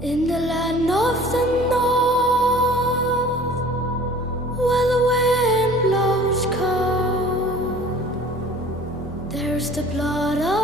In the land of the north, where the wind blows cold, there's the blood of